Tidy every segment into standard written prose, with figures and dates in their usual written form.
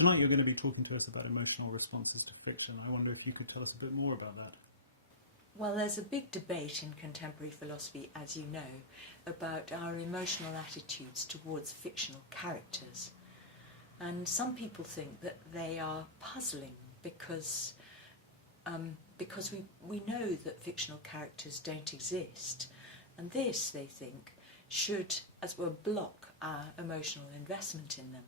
Tonight you're going to be talking to us about emotional responses to fiction. I wonder if you could tell us a bit more about that. Well, there's a big debate in contemporary philosophy, as you know, about our emotional attitudes towards fictional characters. And some people think that they are puzzling because we know that fictional characters don't exist. And this, they think, should, as it were, block our emotional investment in them.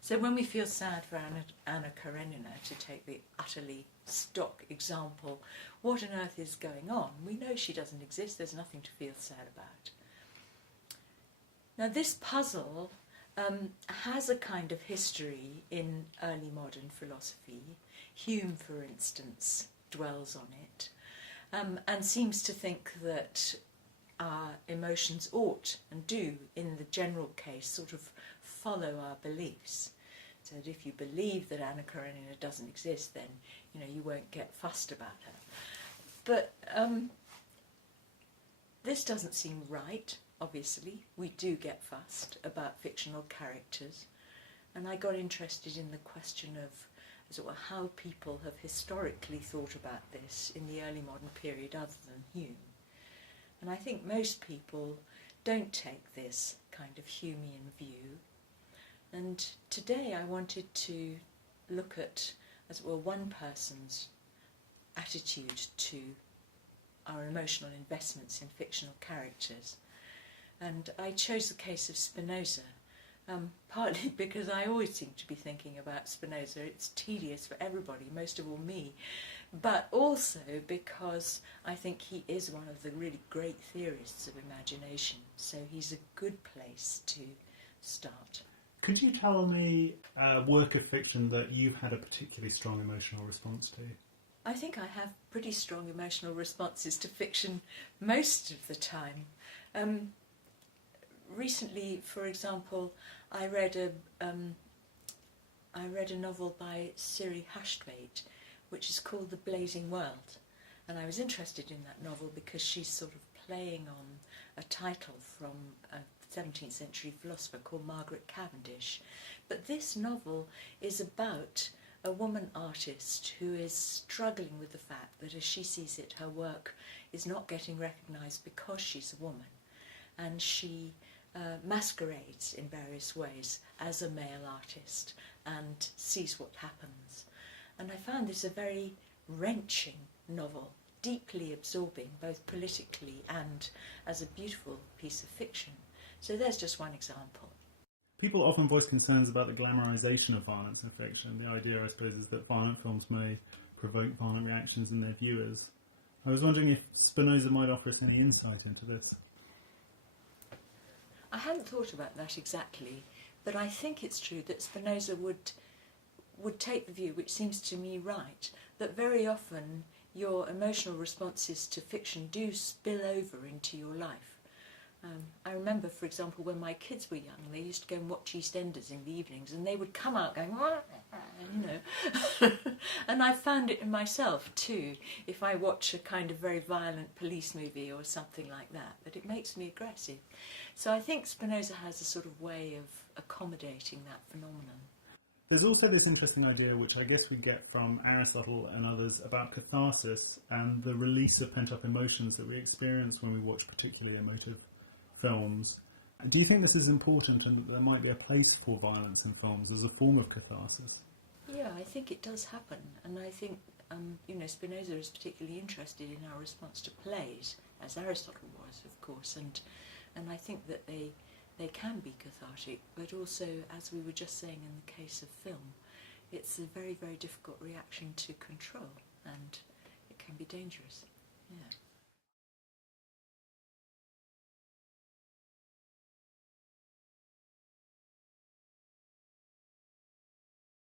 So when we feel sad for Anna Karenina, to take the utterly stock example, what on earth is going on? We know she doesn't exist, there's nothing to feel sad about. Now this puzzle has a kind of history in early modern philosophy. Hume, for instance, dwells on it, and seems to think that our emotions ought and do, in the general case, sort of follow our beliefs. So that if you believe that Anna Karenina doesn't exist, then you won't get fussed about her. But this doesn't seem right. Obviously, we do get fussed about fictional characters, and I got interested in the question of, as it were, how people have historically thought about this in the early modern period other than Hume. And I think most people don't take this kind of Humean view. And today I wanted to look at, as it were, one person's attitude to our emotional investments in fictional characters. And I chose the case of Spinoza, partly because I always seem to be thinking about Spinoza. It's tedious for everybody, most of all me, but also because I think he is one of the really great theorists of imagination, so he's a good place to start. Could you tell me a work of fiction that you've had a particularly strong emotional response to? I think I have pretty strong emotional responses to fiction most of the time. Recently, for example, I read a novel by Siri Hustvedt, which is called The Blazing World, and I was interested in that novel because she's sort of playing on a title from a 17th century philosopher called Margaret Cavendish. But this novel is about a woman artist who is struggling with the fact that, as she sees it, her work is not getting recognised because she's a woman, and she masquerades in various ways as a male artist and sees what happens. And I found this a very wrenching novel, deeply absorbing, both politically and as a beautiful piece of fiction. So there's just one example. People often voice concerns about the glamorisation of violence in fiction. The idea, I suppose, is that violent films may provoke violent reactions in their viewers. I was wondering if Spinoza might offer us any insight into this. I hadn't thought about that exactly, but I think it's true that Spinoza would take the view, which seems to me right, that very often your emotional responses to fiction do spill over into your life. I remember, for example, when my kids were young, they used to go and watch EastEnders in the evenings, and they would come out going, and I found it in myself too, if I watch a kind of very violent police movie or something like that it makes me aggressive. So I think Spinoza has a sort of way of accommodating that phenomenon. There's also this interesting idea, which I guess we get from Aristotle and others, about catharsis and the release of pent-up emotions that we experience when we watch particularly emotive films. Do you think this is important, and that there might be a place for violence in films as a form of catharsis? Yeah, I think it does happen, and I think Spinoza is particularly interested in our response to plays, as Aristotle was, of course, and I think that they can be cathartic, but also, as we were just saying in the case of film, it's a very, very difficult reaction to control, and it can be dangerous. Yeah.